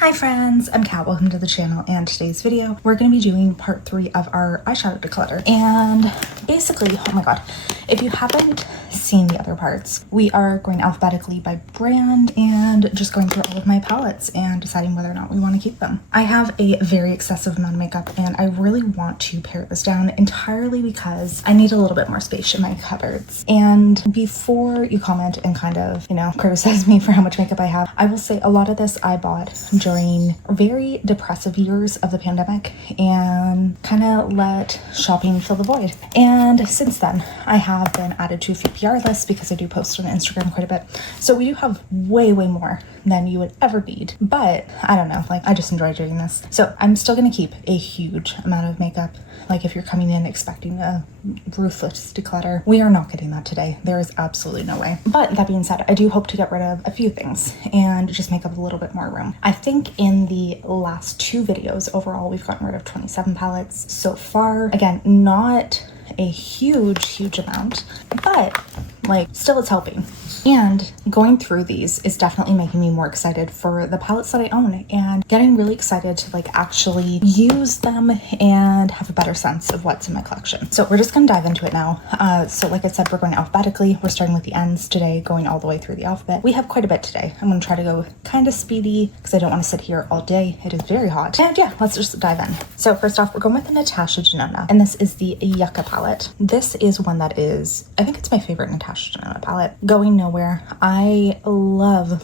Hi friends, I'm Kat. Welcome to the channel, and today's video we're going to be doing part 3 of our eyeshadow declutter. And basically, oh my god, if you haven't seen the other parts, we are going alphabetically by brand and just going through all of my palettes and deciding whether or not we want to keep them. I have a very excessive amount of makeup and I really want to pare this down entirely because I need a little bit more space in my cupboards. And before you comment and kind of, criticize me for how much makeup I have, I will say a lot of this I bought during very depressive years of the pandemic and kind of let shopping fill the void. And since then, I have been added to a few PR lists because I do post on Instagram quite a bit. So we do have way more than you would ever need. But I don't know, I just enjoy doing this. So I'm still going to keep a huge amount of makeup. If you're coming in expecting a ruthless declutter, we are not getting that today. There is absolutely no way. But that being said, I do hope to get rid of a few things and just make up a little bit more room. I think in the last 2 videos overall, we've gotten rid of 27 palettes so far. Again, not a huge amount, but still it's helping. And going through these is definitely making me more excited for the palettes that I own and getting really excited to actually use them and have a better sense of what's in my collection. So we're just going to dive into it now. So like I said, we're going alphabetically. We're starting with the ends today, going all the way through the alphabet. We have quite a bit today. I'm going to try to go kind of speedy because I don't want to sit here all day. It is very hot. And yeah, let's just dive in. So first off, we're going with the Natasha Denona, and this is the Yucca palette. This is one that is, I think it's my favorite Natasha Denona palette. Going nowhere. I love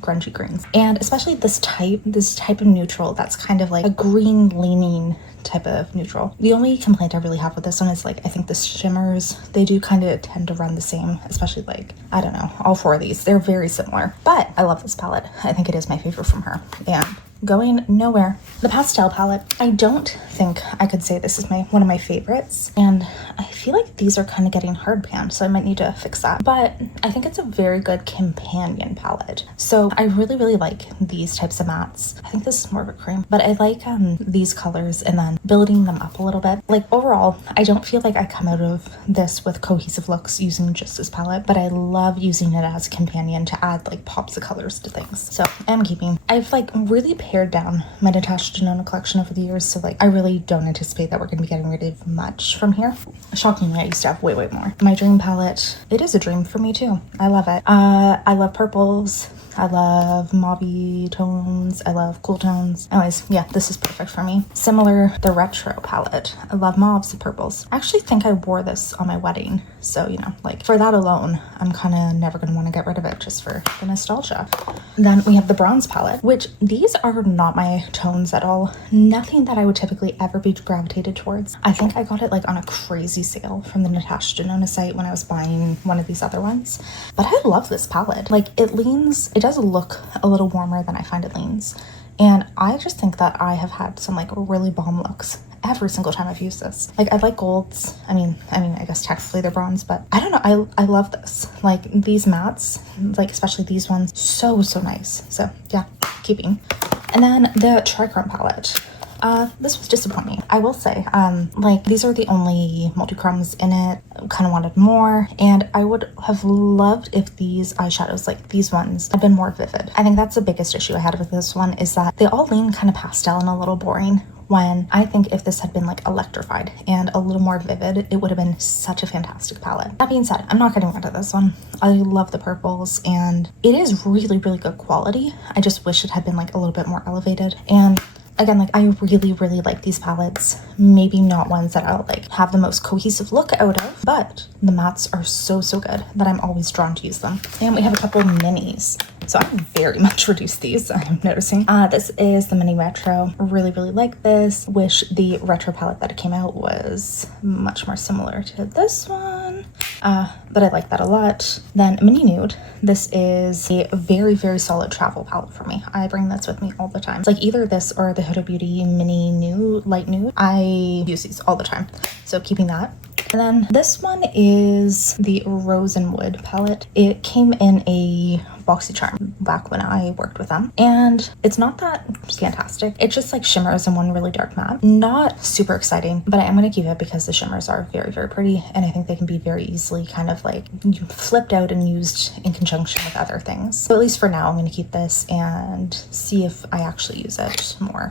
grungy greens, and especially this type of neutral that's kind of like a green leaning type of neutral. The only complaint I really have with this one is I think the shimmers, they do kind of tend to run the same, especially I don't know, all 4 of these, they're very similar. But I love this palette. I think it is my favorite from her. And going nowhere, the pastel palette. I don't think I could say this is one of my favorites, and I feel like these are kind of getting hard panned, so I might need to fix that. But I think it's a very good companion palette. So I really like these types of mattes. I think this is more of a cream, but I like these colors and then building them up a little bit. Overall, I don't feel like I come out of this with cohesive looks using just this palette, but I love using it as a companion to add pops of colors to things. So I'm keeping. I've really pared down my Natasha Denona collection over the years, so I really don't anticipate that we're going to be getting rid of much from here. Shockingly, I used to have way more. My dream palette, it is a dream for me too. I love it. I love purples. I love mauvey tones. I love cool tones. Anyways, yeah, this is perfect for me. Similar, the retro palette. I love mauves and purples. I actually think I wore this on my wedding. So, for that alone, I'm kind of never going to want to get rid of it just for the nostalgia. Then we have the bronze palette, which these are not my tones at all. Nothing that I would typically ever be gravitated towards. I think I got it on a crazy sale from the Natasha Denona site when I was buying one of these other ones. But I love this palette. It does look a little warmer than I find it leans. And I just think that I have had some really bomb looks every single time I've used this. I like golds. I mean, I guess technically they're bronze, but I don't know. I love this. These mattes, especially these ones, so nice. So yeah, keeping. And then the trichrome palette. This was disappointing. I will say, these are the only multi-chromes in it. Kind of wanted more, and I would have loved if these eyeshadows, these ones, had been more vivid. I think that's the biggest issue I had with this one, is that they all lean kind of pastel and a little boring, when I think if this had been electrified and a little more vivid, it would have been such a fantastic palette. That being said, I'm not getting rid of this one. I love the purples, and it is really good quality. I just wish it had been a little bit more elevated. And again, I really like these palettes. Maybe not ones that I'll have the most cohesive look out of, but the mattes are so good that I'm always drawn to use them. And we have a couple minis. So I very much reduced these, I'm noticing. This is the mini retro. Really like this. Wish the retro palette that it came out was much more similar to this one. But I like that a lot. Then mini nude. This is a very solid travel palette for me. I bring this with me all the time. It's either this or the Huda Beauty mini nude, light nude. I use these all the time. So keeping that. And then this one is the Rose and Wood palette. It came in a BoxyCharm back when I worked with them. And it's not that fantastic. It just like shimmers in one really dark matte. Not super exciting, but I am going to keep it because the shimmers are very, very pretty. And I think they can be very easily kind of like flipped out and used in conjunction with other things. So at least for now, I'm going to keep this and see if I actually use it more.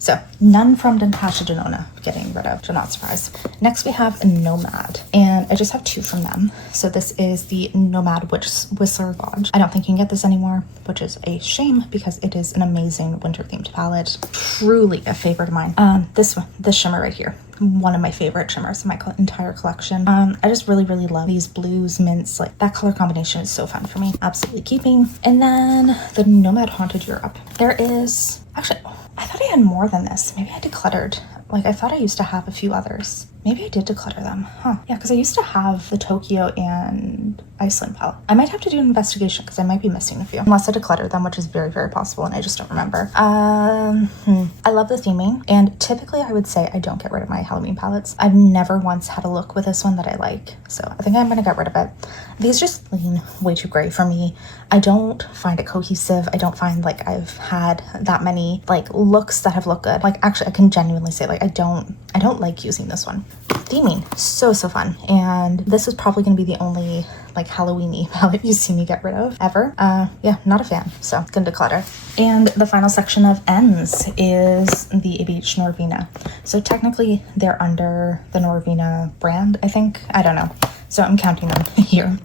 So none from Natasha Denona getting rid of, so not surprised. Next we have Nomad, and I just have 2 from them. So this is the Nomad Whistler Lodge. I don't think you can get this anymore, which is a shame because it is an amazing winter themed palette. Truly a favorite of mine. This shimmer right here, one of my favorite shimmers in my entire collection. I just really, really love these blues, mints, like that color combination is so fun for me. Absolutely keeping. And then the Nomad Haunted Europe. There is, actually, I thought I had more than this. Maybe I decluttered. Like, I thought I used to have a few others. Maybe I did declutter them. Huh. Yeah, because I used to have the Tokyo and Iceland palette. I might have to do an investigation because I might be missing a few. Unless I decluttered them, which is very, very possible, and I just don't remember. I love the theming, and typically I would say I don't get rid of my Halloween palettes. I've never once had a look with this one that I like, so I think I'm going to get rid of it. These just lean way too gray for me. I don't find it cohesive. I don't find like I've had that many like looks that have looked good. Like, actually, I can genuinely say like I don't like using this one. Theming, so fun. And this is probably going to be the only like Halloween-y palette you see me get rid of ever. Yeah, not a fan, so gonna declutter. And the final section of ends is the ABH Norvina. So technically they're under the Norvina brand, I think. I don't know. So I'm counting them here.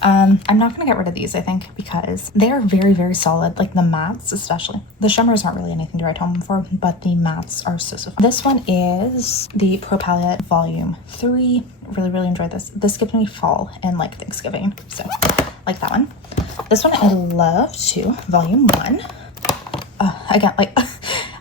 I'm not going to get rid of these, I think, because they are very, very solid. Like the mattes, especially. The shimmers aren't really anything to write home for, but the mattes are so fun. This one is the Pro Palette Volume 3. Really, really enjoyed this. This gives me fall and like Thanksgiving. So, like that one. This one I love too. Volume 1. Again, like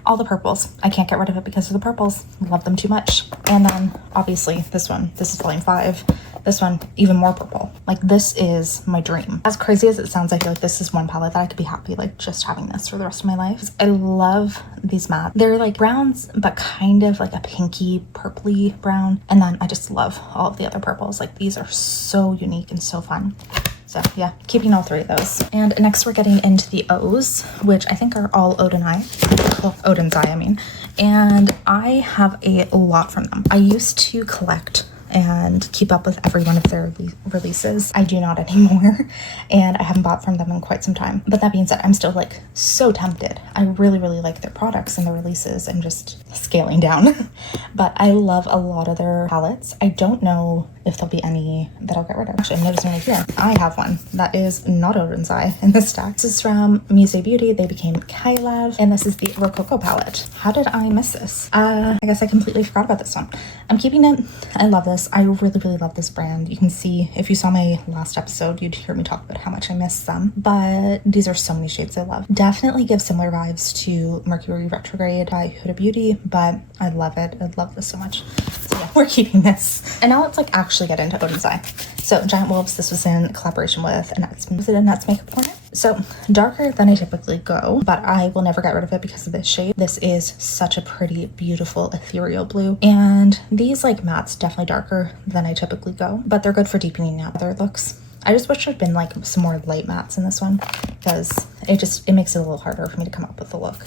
all the purples. I can't get rid of it because of the purples. Love them too much. And then obviously this one. This is Volume 5. This one, even more purple. Like, this is my dream. As crazy as it sounds, I feel like this is one palette that I could be happy like just having this for the rest of my life. I love these mattes. They're like browns, but kind of like a pinky purpley brown. And then I just love all of the other purples. Like, these are so unique and so fun. So yeah, keeping all 3 of those. And next we're getting into the O's, which I think are all Odin's Eye, I mean. And I have a lot from them. I used to collect and keep up with every one of their releases. I do not anymore, and I haven't bought from them in quite some time. But that being said, I'm still like so tempted. I really, really like their products and their releases. I'm just scaling down. But I love a lot of their palettes. I don't know if there'll be any that I'll get rid of. Actually, I'm noticing right here, I have one that is not Odin's Eye in this stack. This is from Mise Beauty. They became Kylav, and this is the Rococo palette. How did I miss this? I guess I completely forgot about this one. I'm keeping it. I love this. I really, really love this brand. You can see, if you saw my last episode, you'd hear me talk about how much I miss them. But these are so many shades I love. Definitely give similar vibes to Mercury Retrograde by Huda Beauty, but I love it. I love this so much. So yeah, we're keeping this. And now let's like actually get into Odin's Eye. So Giant Wolves, this was in collaboration with was it a Nuts Makeup Corner? So darker than I typically go, but I will never get rid of it because of this shade. This is such a pretty, beautiful, ethereal blue. And these like mattes definitely darker than I typically go, but they're good for deepening out other looks. I just wish there'd been like some more light mattes in this one because it makes it a little harder for me to come up with a look.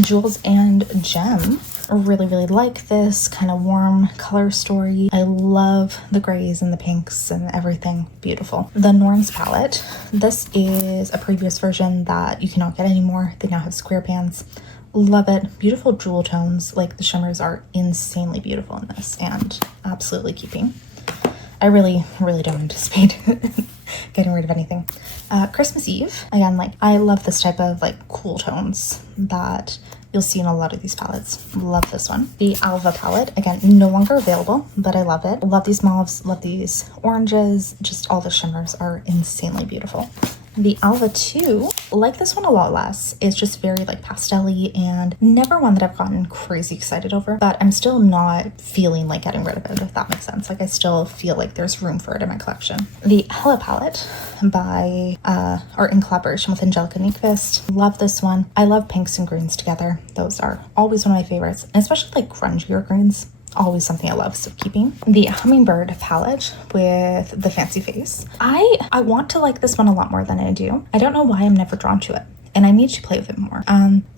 Jewels and Gem. Really, really like this kind of warm color story. I love the grays and the pinks and everything. Beautiful. The Norns palette. This is a previous version that you cannot get anymore. They now have square pans. Love it. Beautiful jewel tones. Like, the shimmers are insanely beautiful in this and absolutely keeping. I really, really don't anticipate getting rid of anything. Christmas Eve. Again, like, I love this type of like cool tones that you'll see in a lot of these palettes. Love this one. The Alva palette, again, no longer available, but I love it. Love these mauves, love these oranges. Just all the shimmers are insanely beautiful. The Alva 2, like this one a lot less. It's just very like pastel-y and never one that I've gotten crazy excited over, but I'm still not feeling like getting rid of it, if that makes sense. Like, I still feel like there's room for it in my collection. The Hella palette by, or in collaboration with Angelica Nyqvist. Love this one. I love pinks and greens together. Those are always one of my favorites, and especially like grungier greens. always something I love. So keeping the Hummingbird palette with the fancy face. I want to like this one a lot more than I do. I don't know why I'm never drawn to it. And I need to play with it more.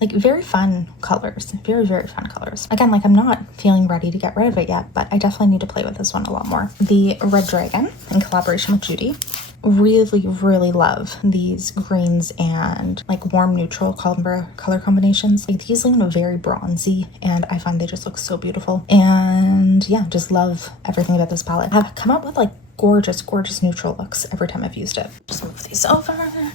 Like very fun colors, very fun colors. Again, like I'm not feeling ready to get rid of it yet, but I definitely need to play with this one a lot more. The Red Dragon in collaboration with Judy. Really love these greens and like warm neutral color combinations. Like these look very bronzy and I find they just look so beautiful. And yeah, just love everything about this palette. I've come up with like gorgeous neutral looks every time I've used it. Just move these over.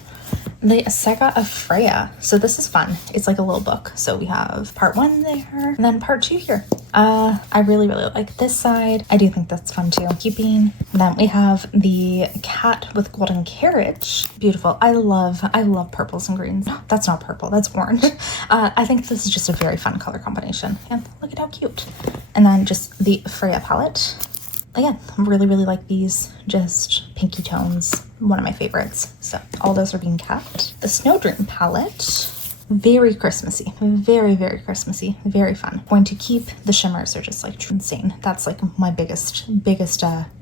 The Saga of Freya. So this is fun. It's like a little book. So we have part 1 there and then part 2 here. I really like this side. I do think that's fun too. Keeping. And then we have the Cat with Golden Carriage. Beautiful. I love purples and greens. That's not purple, that's orange. I think this is just a very fun color combination. And look at how cute. And then just the Freya palette. Again, really like these, just pinky tones, one of my favorites. So all those are being kept. The Snow Dream palette, very Christmassy, very Christmassy, very fun. Going to keep the shimmers, are just like insane. That's like my biggest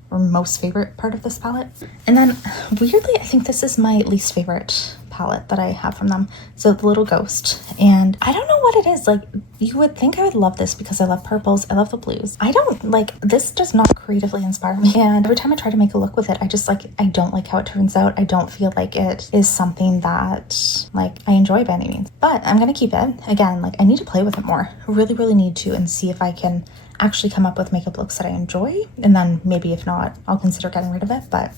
or most favorite part of this palette. And then weirdly, I think this is my least favorite palette that I have from them. So the Little Ghost. And I don't know what it is. Like you would think I would love this because I love purples, I love the blues. I don't like, this does not creatively inspire me. And every time I try to make a look with it, I just like, I don't like how it turns out. I don't feel like it is something that like I enjoy by any means. But I'm gonna keep it. Again, like I need to play with it more. I really need to, and see if I can actually come up with makeup looks that I enjoy. And then maybe if not, I'll consider getting rid of it. But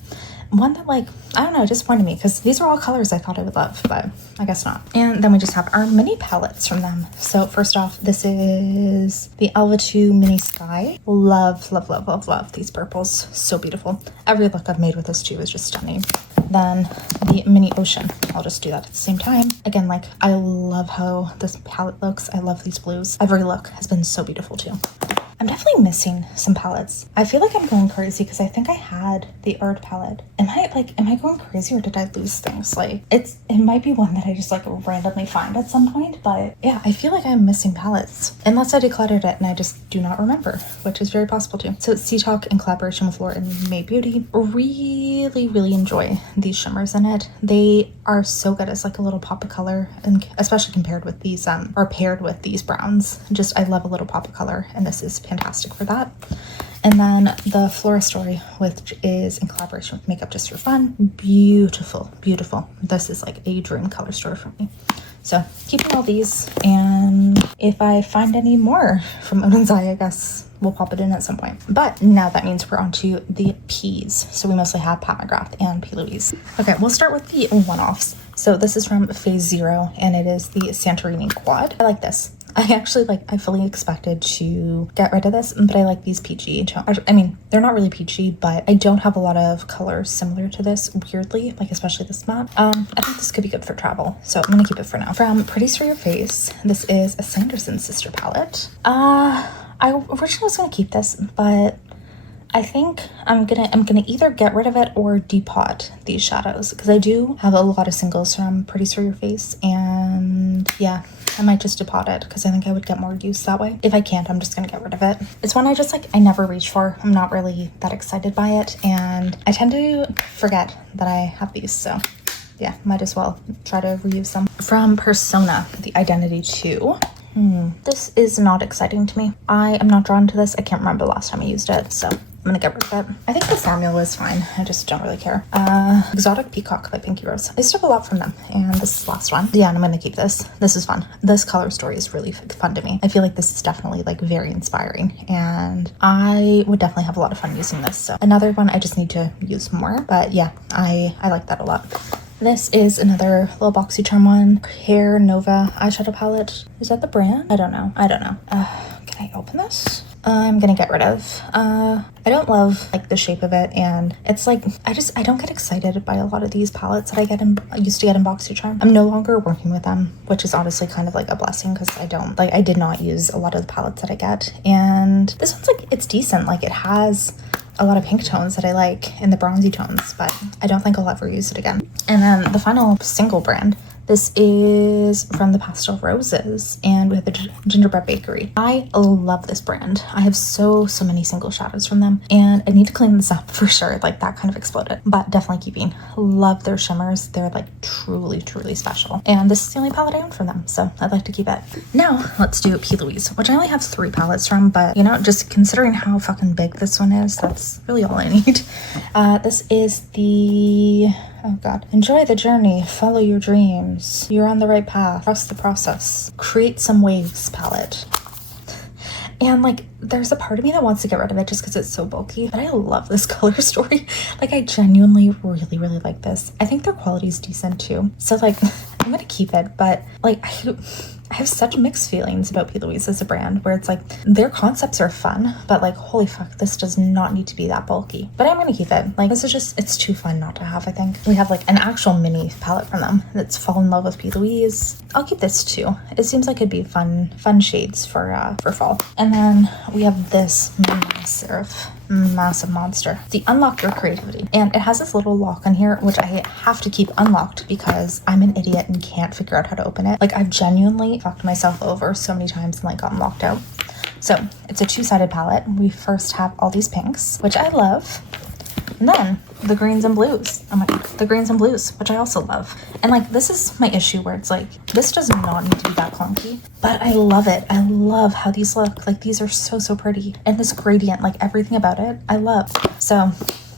one that like, I don't know, disappointed me because these are all colors I thought I would love, but I guess not. And then we just have our mini palettes from them. So first off, this is the Elva 2 Mini Sky. Love these purples. So beautiful. Every look I've made with this too is just stunning. Then the Mini Ocean. I'll just do that at the same time. Again, like I love how this palette looks. I love these blues. Every look has been so beautiful too. I'm definitely missing some palettes. I feel like I'm going crazy because I think I had the Erd palette. Am I going crazy or did I lose things? Like it might be one that I just like randomly find at some point, but yeah, I feel like I'm missing palettes unless I decluttered it and I just do not remember, which is very possible too. So it's Sea Talk in collaboration with Laura and May Beauty. Really enjoy these shimmers in it. They are so good as like a little pop of color, and especially compared with these or paired with these browns. Just I love a little pop of color, and this is fantastic for that. And then the Flora Story, which is in collaboration with Makeup Just for Fun. Beautiful. This is like a dream color story for me. So keeping all these, and if I find any more from Odin's Eye, I guess we'll pop it in at some point. But now that means we're on to the P's. So we mostly have Pat McGrath and P. Louise. Okay, we'll start with the one-offs. So this is from Phase Zero, and it is the Santorini Quad. I like this. I fully expected to get rid of this, but I like these peachy. I mean, they're not really peachy, but I don't have a lot of colors similar to this, weirdly, like especially this matte. I think this could be good for travel, so I'm gonna keep it for now. From Pretties for Your Face, this is a Sanderson sister palette. I originally was gonna keep this, but I think I'm gonna either get rid of it or depot these shadows, because I do have a lot of singles from Pretties for Your Face, and yeah, I might just depot it because I think I would get more use that way. If I can't, I'm just gonna get rid of it. It's one I just like, I never reach for. I'm not really that excited by it, and I tend to forget that I have these, so yeah, might as well try to reuse them. From Persona, the Identity 2. This is not exciting to me. I am not drawn to this. I can't remember the last time I used it, so I'm gonna get rid of it. I think the formula is fine. I just don't really care. Exotic Peacock by Pinky Rose. I still have a lot from them, and this is the last one. Yeah, and I'm gonna keep this. This is fun. This color story is really fun to me. I feel like this is definitely like very inspiring, and I would definitely have a lot of fun using this. So another one I just need to use more, but yeah, I like that a lot. This is another little BoxyCharm one. Hair Nova eyeshadow palette. Is that the brand? I don't know. Can I open this? I'm gonna get rid of. I don't love like the shape of it, and it's like I don't get excited by a lot of these palettes that I used to get in BoxyCharm. I'm no longer working with them, which is honestly kind of like a blessing, because I did not use a lot of the palettes that I get, and this one's like, it's decent. Like it has a lot of pink tones that I like, and the bronzy tones, but I don't think I'll ever use it again. And then the final single brand This is from the Pastel Roses, and we have the Gingerbread Bakery. I love this brand. I have so many single shadows from them, and I need to clean this up for sure. Like, that kind of exploded, but definitely keeping. Love their shimmers. They're like truly special, and this is the only palette I own from them, so I'd like to keep it. Now let's do P. Louise, which I only have 3 palettes from, but you know, just considering how fucking big this one is, that's really all I need. This is the, oh god, enjoy the journey, follow your dreams, you're on the right path, trust the process, create some waves palette. And like, there's a part of me that wants to get rid of it just because it's so bulky, but I love this color story. Like, I genuinely really like this. I think their quality is decent too, so like I'm gonna keep it. But like, I have such mixed feelings about P. Louise as a brand, where it's like their concepts are fun, but like, holy fuck, this does not need to be that bulky. But I'm gonna keep it. Like, this is just, it's too fun not to have. I think we have like an actual mini palette from them that's Fall in Love with P. Louise. I'll keep this too. It seems like it'd be fun shades for fall. And then we have this massive monster, the Unlock Your Creativity, and it has this little lock on here which I have to keep unlocked because I'm an idiot and can't figure out how to open it. Like, I've genuinely fucked myself over so many times and like gotten locked out. So it's a 2-sided palette. We first have all these pinks, which I love, and then the greens and blues. Oh my god, the greens and blues, which I also love. And like, this is my issue where it's like, this does not need to be that clunky, but I love it. I love how these look. Like, these are so pretty, and this gradient, like everything about it, I love. So,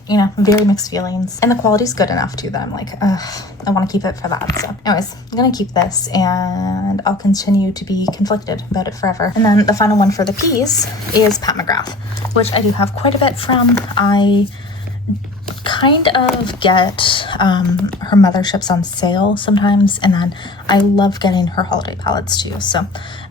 you know, very mixed feelings, and the quality's good enough too that I'm like, I want to keep it for that. So anyways, I'm gonna keep this, and I'll continue to be conflicted about it forever. And then the final one for the P's is Pat McGrath, which I do have quite a bit from. I kind of get her motherships on sale sometimes, and then I love getting her holiday palettes too. So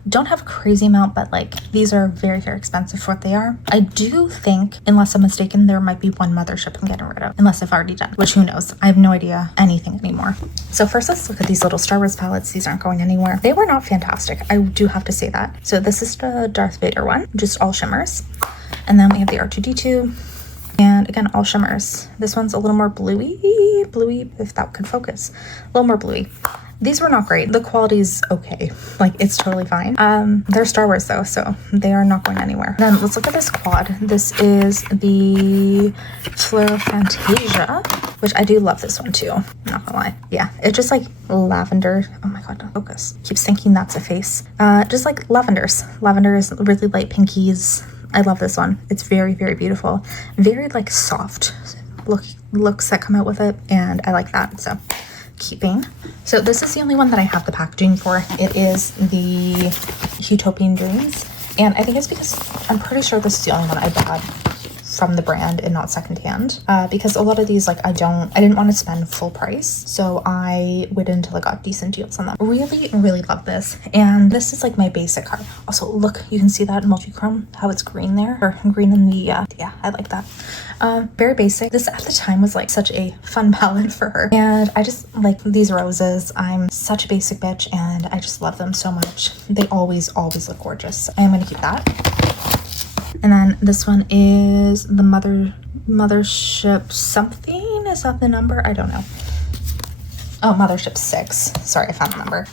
don't have a crazy amount, but like, these are very expensive for what they are. I do think, unless I'm mistaken, there might be one mothership I'm getting rid of, unless I've already done, which who knows. I have no idea anything anymore. So first, let's look at these little Star Wars palettes. These aren't going anywhere. They were not fantastic, I do have to say that. So this is the Darth Vader one, just all shimmers, and then we have the R2D2, and again, all shimmers. This one's a little more bluey, if that could focus. A little more bluey. These were not great. The quality's okay. Like, it's totally fine. They're Star Wars though, so they are not going anywhere. Then let's look at this quad. This is the Fleur Fantasia, which I do love this one too. I'm not gonna lie. Yeah, it's just like lavender. Oh my god, don't focus. Keeps thinking that's a face. Just like lavenders. Lavenders, really light pinkies. I love this one. It's very beautiful. Very like soft looks that come out with it, and I like that, so keeping. So this is the only one that I have the packaging for. It is the Utopian Dreams, and I think it's because I'm pretty sure this is the only one I bought from the brand and not secondhand, because a lot of these, like, I didn't want to spend full price, so I waited until I got decent deals on them. Really love this, and this is like my basic card. Also, look, you can see that multi-chrome, how it's green there, or green in the yeah, I like that. Very basic. This at the time was like such a fun palette for her, and I just like these roses. I'm such a basic bitch, and I just love them so much. They always look gorgeous. I am gonna keep that. And then this one is the Mothership something. Is that the number? I don't know. Oh, Mothership 6. Sorry, I found the number.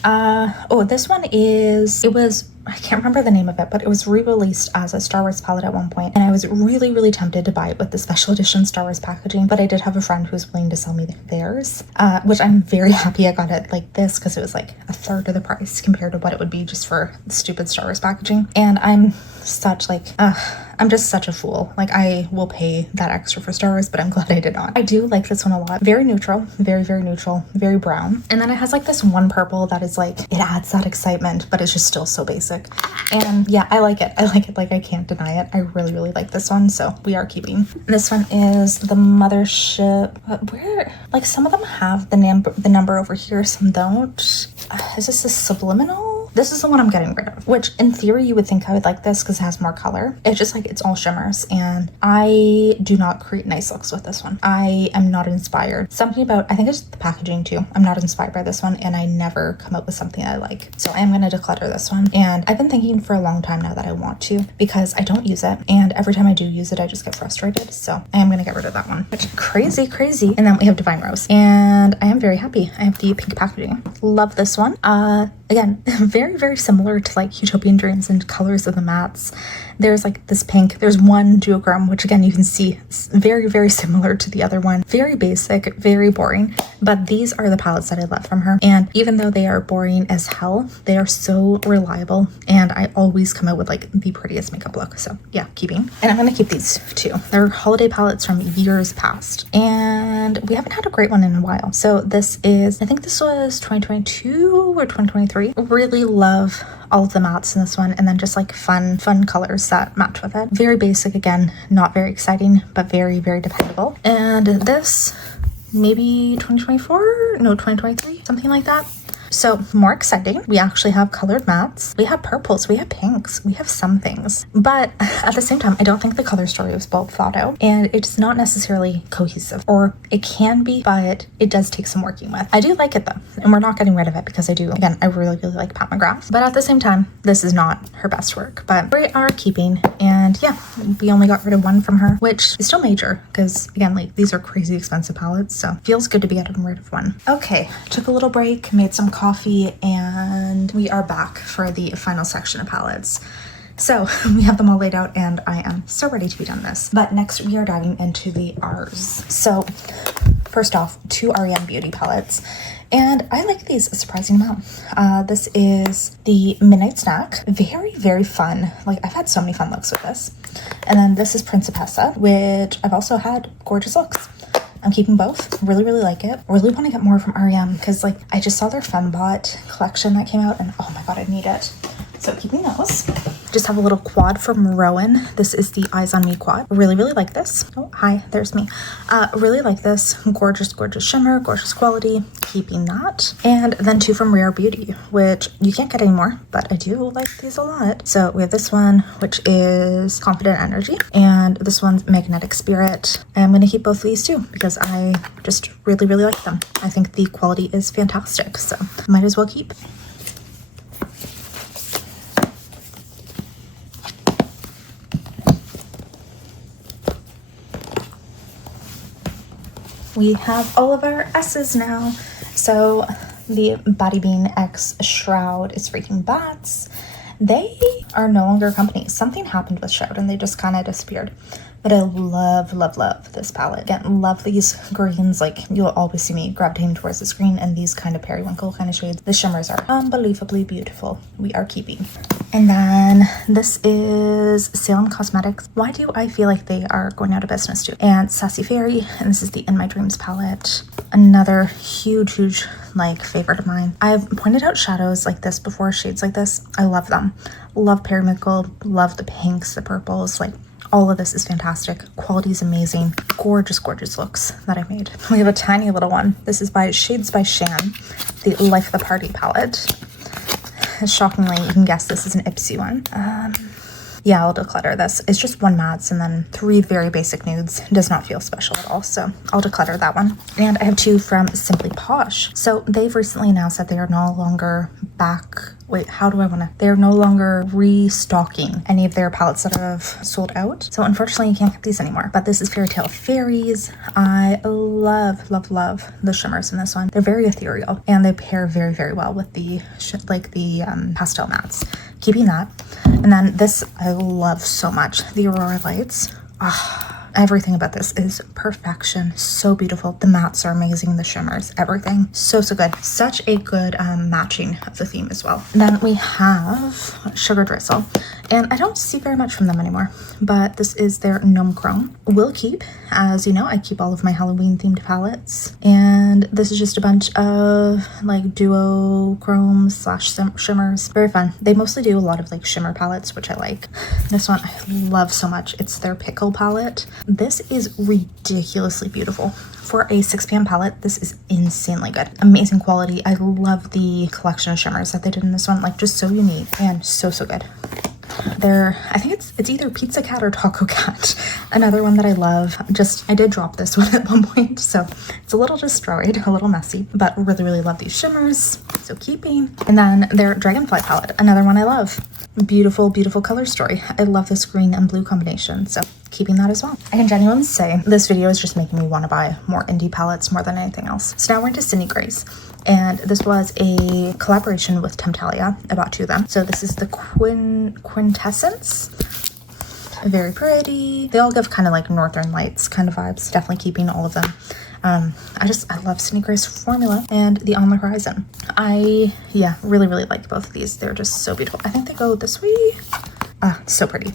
Oh, this one is, I can't remember the name of it, but it was re-released as a Star Wars palette at one point, and I was really tempted to buy it with the special edition Star Wars packaging, but I did have a friend who was willing to sell me theirs, which I'm very happy I got it like this, because it was like a third of the price compared to what it would be just for the stupid Star Wars packaging. And I'm such like, I'm just such a fool. Like, I will pay that extra for Star Wars, but I'm glad I did not. I do like this one a lot. Very neutral, very neutral, very brown. And then it has like this one purple that is like, it adds that excitement, but it's just still so basic. And yeah, I like it. Like, I can't deny it. I really like this one, so we are keeping. This one is the Mothership. Where, like, some of them have the number over here, some don't. Is this a subliminal? This is the one I'm getting rid of, which in theory you would think I would like this because it has more color. It's just like it's all shimmers, and I do not create nice looks with this one. I am not inspired. Something about, I think it's the packaging too. I'm not inspired by this one, and I never come up with something I like. So I am going to declutter this one. And I've been thinking for a long time now that I want to, because I don't use it. And every time I do use it, I just get frustrated. So I am going to get rid of that one, which crazy. And then we have Divine Rose, and I am very happy. I have the pink packaging. Love this one. Again, very similar to like Utopian Dreams and colors of the mattes. There's like this pink, there's one duochrome, which again, you can see it's very similar to the other one. Very basic, very boring, but these are the palettes that I love from her. And even though they are boring as hell, they are so reliable, and I always come out with like the prettiest makeup look. So yeah, keeping. And I'm gonna keep these too. They're holiday palettes from years past, and we haven't had a great one in a while. So this is, I think this was 2022 or 2023. Really love all of the mattes in this one, and then just like fun colors that match with it. Very basic, again, not very exciting, but very dependable. And this, maybe 2024, no, 2023, something like that. So more exciting, we actually have colored mattes, we have purples, we have pinks, we have some things, but at the same time, I don't think the color story was well thought out, and it's not necessarily cohesive, or it can be, but it does take some working with. I do like it though, and we're not getting rid of it because I do, again, I really like Pat McGrath, but at the same time, this is not her best work, but we are keeping. And yeah, we only got rid of one from her, which is still major because again, like these are crazy expensive palettes, so feels good to be getting rid of one. Okay, took a little break, made some coffee, and we are back for the final section of palettes. So we have them all laid out, and I am so ready to be done this. But next we are diving into the R's. So first off, 2 REM Beauty palettes. And I like these a surprising amount. This is the Midnight Snack. Very fun. Like, I've had so many fun looks with this. And then this is Principessa, which I've also had gorgeous looks. I'm keeping both. Really like it. Really want to get more from REM because like I just saw their Fembot collection that came out, and oh my god, I need it. So keeping those. Just have a little quad from Rowan. This is the Eyes on Me quad. Really like this. Oh, hi, there's me. Really like this. Gorgeous shimmer, gorgeous quality. Keeping that. And then 2 from Rare Beauty, which you can't get anymore, but I do like these a lot. So we have this one, which is Confident Energy, and this one's Magnetic Spirit. I'm going to keep both of these too because I just really like them. I think the quality is fantastic, so might as well keep. We have all of our S's now. So the Body Bean X Shroud is freaking bats. They are no longer a company. Something happened with Shroud and they just kind of disappeared. But I love this palette. Again, love these greens. Like, you'll always see me gravitating towards this green and these kind of periwinkle kind of shades. The shimmers are unbelievably beautiful. We are keeping. And then this is Salem Cosmetics. Why do I feel like they are going out of business too? And Sassy Fairy, and this is the In My Dreams palette. Another huge like favorite of mine. I've pointed out shadows like this before, shades like this. I love them. Love periwinkle, love the pinks, the purples, like all of this is fantastic. Quality is amazing. Gorgeous looks that I made. We have a tiny little one. This is by Shades by Shan, the Life of the Party palette. Shockingly, you can guess this is an Ipsy one. Yeah, I'll declutter this. It's just 1 mattes and then 3 very basic nudes. Does not feel special at all, so I'll declutter that one. And I have 2 from Simply Posh. So they've recently announced that they are no longer they're no longer restocking any of their palettes that have sold out. So unfortunately, you can't get these anymore. But this is Fairy Tale Fairies. I love the shimmers in this one. They're very ethereal and they pair very well with the pastel mattes. Keeping that. And then this I love so much, the Aurora Lights. Everything about this is perfection. So beautiful. The mattes are amazing. The shimmers, everything. So good. Such a good matching of the theme as well. And then we have Sugar Drizzle. And I don't see very much from them anymore, but this is their Gnome Chrome. Will keep, as you know, I keep all of my Halloween themed palettes. And this is just a bunch of like duochromes slash shimmers. Very fun. They mostly do a lot of like shimmer palettes, which I like. This one I love so much. It's their Pickle palette. This is ridiculously beautiful. For a 6 p.m. palette, this is insanely good. Amazing quality. I love the collection of shimmers that they did in this one. Like, just so unique and so good. I think it's either Pizza Cat or Taco Cat. Another one that I love. I did drop this one at one point, so it's a little destroyed, a little messy, but really love these shimmers. So keeping. And then their Dragonfly palette, another one I love. Beautiful color story. I love this green and blue combination, so keeping that as well. I can genuinely say this video is just making me want to buy more indie palettes more than anything else. So now we're into Sydney Grace. And this was a collaboration with Temptalia. I bought 2 of them. So this is the Quintessence. Very pretty. They all give kind of like Northern Lights kind of vibes. Definitely keeping all of them. I love Sydney Grace formula and the On the Horizon. Really like both of these. They're just so beautiful. I think they go this way. So pretty.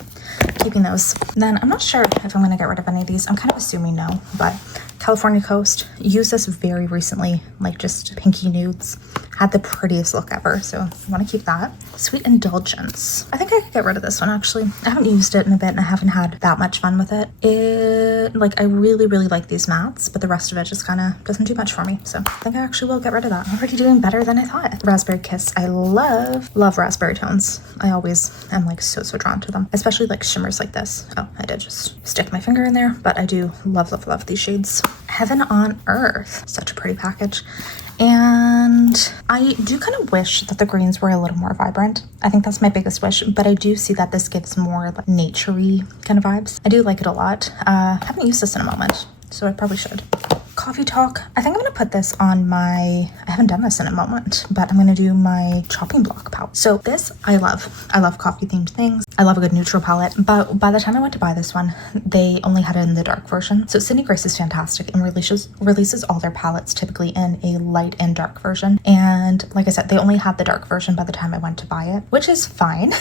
Keeping those. Then I'm not sure if I'm going to get rid of any of these. I'm kind of assuming no, but California Coast used this very recently, like just pinky nudes. Had the prettiest look ever, so I want to keep that. Sweet Indulgence. I think I could get rid of this one actually. I haven't used it in a bit and I haven't had that much fun with it. I really like these mattes, but the rest of it just kind of doesn't do much for me. So I think I actually will get rid of that. I'm already doing better than I thought. Raspberry Kiss. I love raspberry tones. I always am like so drawn to them, especially like shimmers like this. Oh, I did just stick my finger in there, but I do love these shades. Heaven on Earth. Such a pretty package. And I do kind of wish that the greens were a little more vibrant. I think that's my biggest wish, but I do see that this gives more like nature-y kind of vibes. I do like it a lot. I haven't used this in a moment, so I probably should. Coffee Talk. I think I'm going to put this on I haven't done this in a moment, but I'm going to do my chopping block palette. So this I love. I love coffee themed things. I love a good neutral palette, but by the time I went to buy this one, they only had it in the dark version. So Sydney Grace is fantastic and releases all their palettes typically in a light and dark version. And like I said, they only had the dark version by the time I went to buy it, which is fine.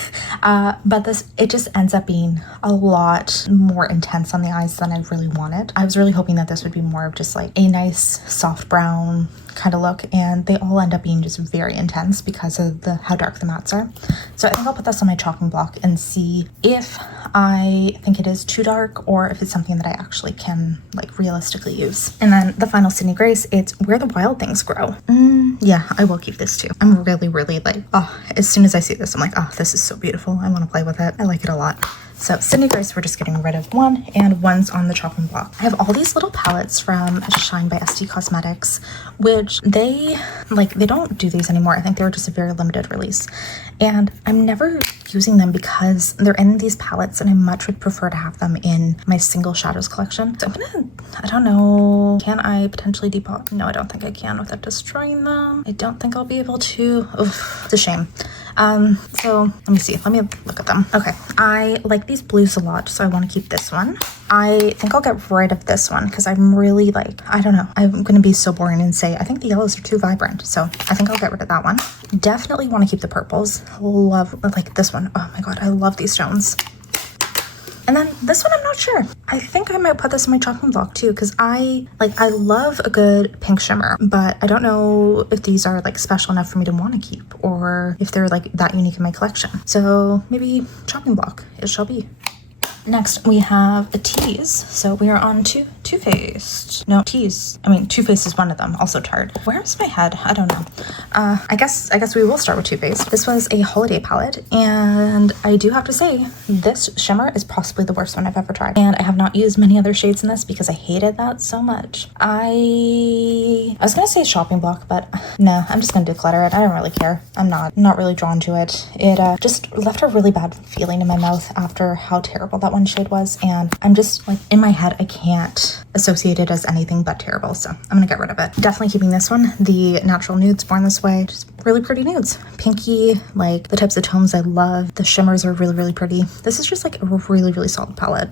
But it just ends up being a lot more intense on the eyes than I really wanted. I was really hoping that this would be more of just like a nice soft brown kind of look, and they all end up being just very intense because of how dark the mattes are. So I think I'll put this on my chopping block and see if I think it is too dark or if it's something that I actually can like realistically use. And then the final Sydney Grace, it's Where the Wild Things Grow. Yeah, I will keep this too. I'm really like, as soon as I see this, I'm like, this is so beautiful. I want to play with it. I like it a lot. So Sydney Grace, we're just getting rid of one, and one's on the chopping block. I have all these little palettes from Shine by SD Cosmetics, which they don't do these anymore. I think they were just a very limited release. And I'm never using them because they're in these palettes and I much would prefer to have them in my single shadows collection. So I don't know, can I potentially depot? No, I don't think I can without destroying them. I don't think I'll be able to. Oof, it's a shame. So let me see, let me look at them. Okay, I like these blues a lot, so I want to keep this one. I think I'll get rid of this one because I'm really like, I don't know, I'm going to be so boring and say, I think the yellows are too vibrant. So I think I'll get rid of that one. Definitely want to keep the purples. Love, like this one. Oh my God, I love these stones. And then this one, I'm not sure. I think I might put this in my chopping block too, because I love a good pink shimmer, but I don't know if these are like special enough for me to want to keep or if they're like that unique in my collection. So maybe chopping block it shall be. Next, we have the T's. So we are on to Too Faced. No, T's. I mean, Too Faced is one of them. Also Tarte. Where's my head? I don't know. I guess we will start with Too Faced. This was a holiday palette, and I do have to say, this shimmer is possibly the worst one I've ever tried. And I have not used many other shades in this because I hated that so much. I was gonna say shopping block, but no, I'm just gonna declutter it. I don't really care. I'm not really drawn to it. It just left a really bad feeling in my mouth after how terrible that one shade was, and I'm just like, in my head, I can't associated as anything but terrible, so I'm gonna get rid of it. Definitely keeping this one, the Natural Nudes Born This Way. Just really pretty nudes. Pinky, like the types of tones I love. The shimmers are really, really pretty. This is just like a really, really solid palette.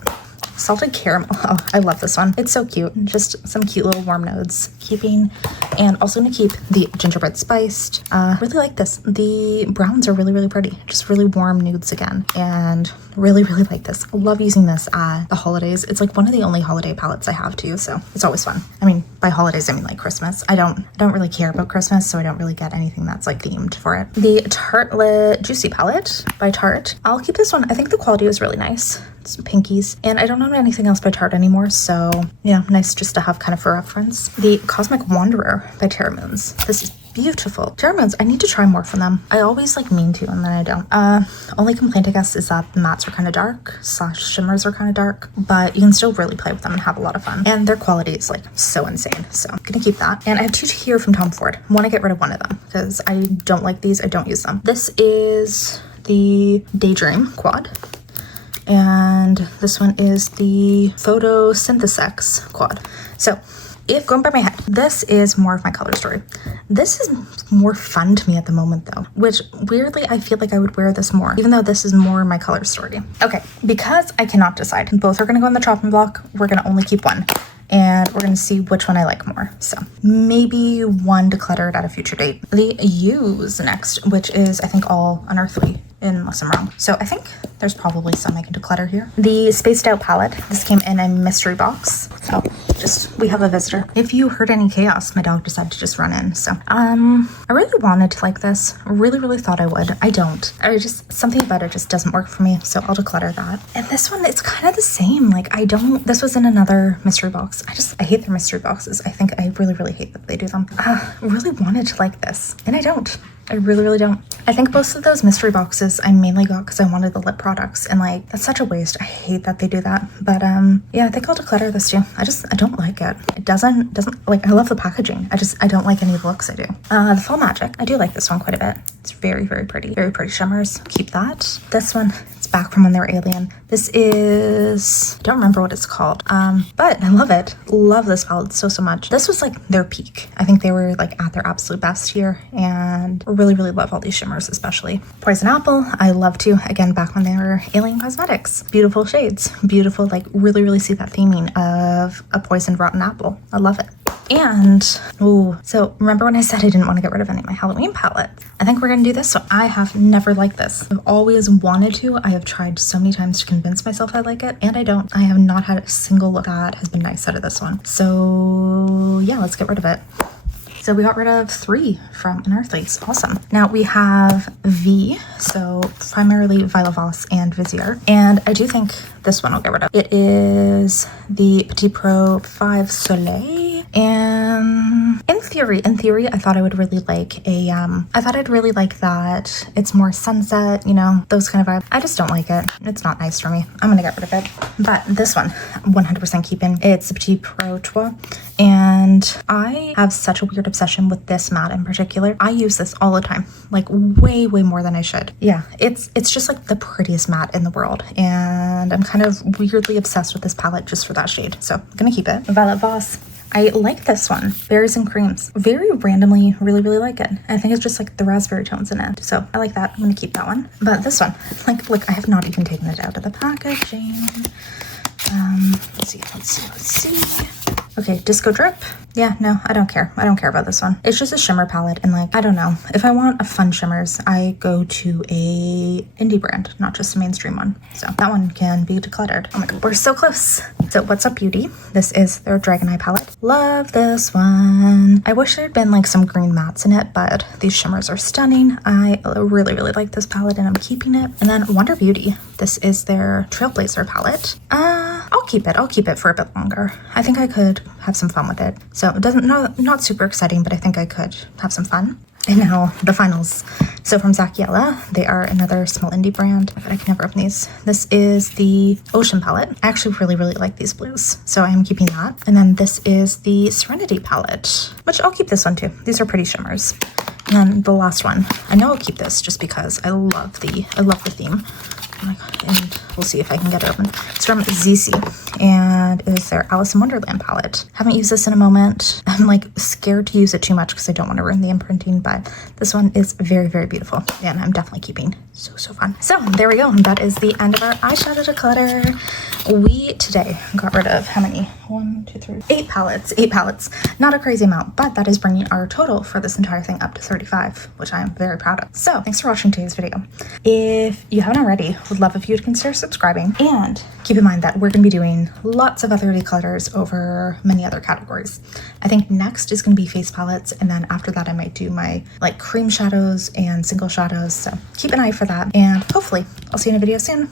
Salted Caramel. Oh, I love this one. It's so cute. Just some cute little warm nodes. Keeping, and also gonna keep the Gingerbread Spiced. Really like this. The browns are really, really pretty. Just really warm nudes again. And really, really like this. Love using this at the holidays. It's like one of the only holiday palettes I have too, so it's always fun. I mean, by holidays, I mean like Christmas. I don't really care about Christmas, so I don't really get anything that's like themed for it. The Tarte Juicy Palette by Tarte. I'll keep this one. I think the quality was really nice. Some pinkies, and I don't own anything else by Tarte anymore, so yeah, nice just to have kind of for reference. The Cosmic Wanderer by Terra Moons. This is beautiful. Terra Moons, I need to try more from them. I always like mean to, and then I don't. Only complaint, I guess, is that the mattes are kind of dark / shimmers are kind of dark, but you can still really play with them and have a lot of fun, and their quality is like so insane, so I'm gonna keep that. And I have 2 here from Tom Ford. I want to get rid of one of them because I don't like these. I don't use them. This is the Daydream quad, and this one is the Photosynthesex quad. So if going by my head, this is more of my color story. This is more fun to me at the moment though, which weirdly I feel like I would wear this more, even though this is more my color story. Okay, because I cannot decide, both are gonna go in the chopping block. We're gonna only keep one, and we're gonna see which one I like more. So maybe one decluttered at a future date. The Use next, which is I think all unearthly, unless I'm wrong. So I think there's probably some I can declutter here. The Spaced Out palette. This came in a mystery box. So we have a visitor. If you heard any chaos, my dog decided to just run in. So I really wanted to like this. Really thought I would. I don't. Something about it just doesn't work for me. So I'll declutter that. And this one, it's kind of the same. Like this was in another mystery box. I hate their mystery boxes. I think I really hate that they do them. Really wanted to like this, and I don't. I really don't. I think most of those mystery boxes I mainly got because I wanted the lip products, and like that's such a waste. I hate that they do that. But yeah, I think I'll declutter this too. I don't like it. It doesn't like, I love the packaging. I don't like any of the looks I do. The Fall Magic. I do like this one quite a bit. It's very pretty. Very pretty shimmers. Keep that. This one, it's back from when they were alien. This is, I don't remember what it's called. But I love it. Love this palette so much. This was like their peak. I think they were like at their absolute best here, and really love all these shimmers, especially Poison Apple. I love to, again, back when they were Alien Cosmetics. Beautiful shades. Beautiful, like really see that theming of a poisoned rotten apple. I love it. And so remember when I said I didn't want to get rid of any of my Halloween palettes? I think we're gonna do this. So I have never liked this. I've always wanted to. I have tried so many times to convince myself I like it, and I don't. I have not had a single look that has been nice out of this one. So yeah, let's get rid of it. So we got rid of 3 from Unearthly's. Awesome. Now we have V, so primarily Violet Voss and Vizier. And I do think this one I'll get rid of. It is the Petit Pro 5 Soleil. And in theory, I thought I would really like I thought I'd really like that. It's more sunset, you know, those kind of vibes. I just don't like it. It's not nice for me. I'm gonna get rid of it. But this one, 100% keeping. It's the Petit Pro Trois. And I have such a weird obsession with this matte in particular. I use this all the time, like way more than I should. Yeah, it's just like the prettiest matte in the world. And I'm kind of weirdly obsessed with this palette just for that shade. So I'm gonna keep it. Violet Voss. I like this one. Berries and Creams. Very randomly, really like it. I think it's just like the raspberry tones in it. So I like that. I'm gonna keep that one. But this one, like I have not even taken it out of the packaging. Let's see. Okay, Disco Drip. Yeah, no, I don't care. I don't care about this one. It's just a shimmer palette, and like, I don't know. If I want a fun shimmers, I go to a indie brand, not just a mainstream one. So that one can be decluttered. Oh my god, we're so close. So What's Up Beauty. This is their Dragon Eye palette. Love this one. I wish there had been like some green mattes in it, but these shimmers are stunning. I really like this palette, and I'm keeping it. And then Wonder Beauty. This is their Trailblazer palette. I'll keep it. I'll keep it for a bit longer. I think I could have some fun with it. So it doesn't, not super exciting, but I think I could have some fun. And now the finals. So from Zacchiella, they are another small indie brand. I can never open these. This is the Ocean palette. I actually really like these blues, so I am keeping that. And then this is the Serenity palette, which I'll keep this one too. These are pretty shimmers. And then the last one, I know I'll keep this just because I love the theme. Oh my God. And we'll see if I can get it open. It's from ZC and it is their Alice in Wonderland palette. Haven't used this in a moment. I'm like scared to use it too much because I don't want to ruin the imprinting, but this one is very, very beautiful. And I'm definitely keeping. So fun. So there we go. That is the end of our eyeshadow declutter. We today got rid of how many? 1, 2, 3, 8 palettes. 8 palettes. Not a crazy amount, but that is bringing our total for this entire thing up to 35, which I am very proud of. So thanks for watching today's video. If you haven't already, would love if you would consider subscribing, and keep in mind that we're going to be doing lots of other declutters over many other categories. I think next is going to be face palettes, and then after that I might do my like cream shadows and single shadows. So keep an eye for that, and hopefully I'll see you in a video soon.